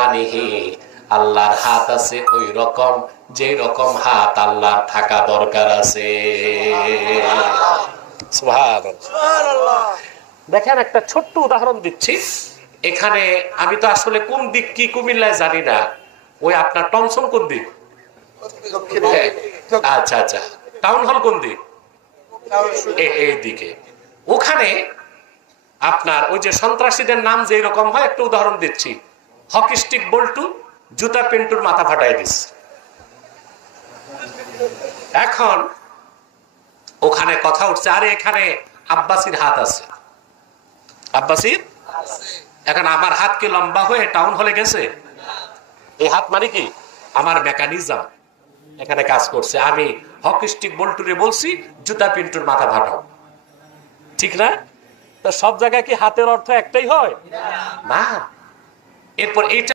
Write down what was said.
আনিহি, আল্লাহর হাত আছে ওই রকম যে রকম হাত আল্লাহর থাকা দরকার আছে। সুবহানাল্লাহ। দেখেন একটা ছোট্ট উদাহরণ দিচ্ছি। এখানে আমি তো আসলে কোন দিক কি কুমিল্লায় জানি না, ওই আপনার টমসন কোন দিক? আচ্ছা আচ্ছা, টাউন হল কোন দিক? এই দিকে। ওখানে আপনার ওই যে সন্ত্রাসীদের নাম যে রকম হয়, একটা উদাহরণ দিচ্ছি, হকি স্টিক বল্টু জুতা পিন্টুর মাথা ফাটাই দিচ্ছে। এখন ওখানে কথা উঠছে, আরে এখানে আব্বাসির হাত আছে, আব্বাসির। এখন আমার হাত কি লম্বা হয়ে টাউন হলে গেছে? এই হাত মানে কি আমার মেকানিজম এখানে কাজ করছে। আমি হকি স্টিক বল্টুরে বলছি জুতা পিন্টুর মাথা ফাটাও, ঠিক না? তো সব জায়গায় কি হাতের অর্থ একটাই হয় না? এরপর এইটা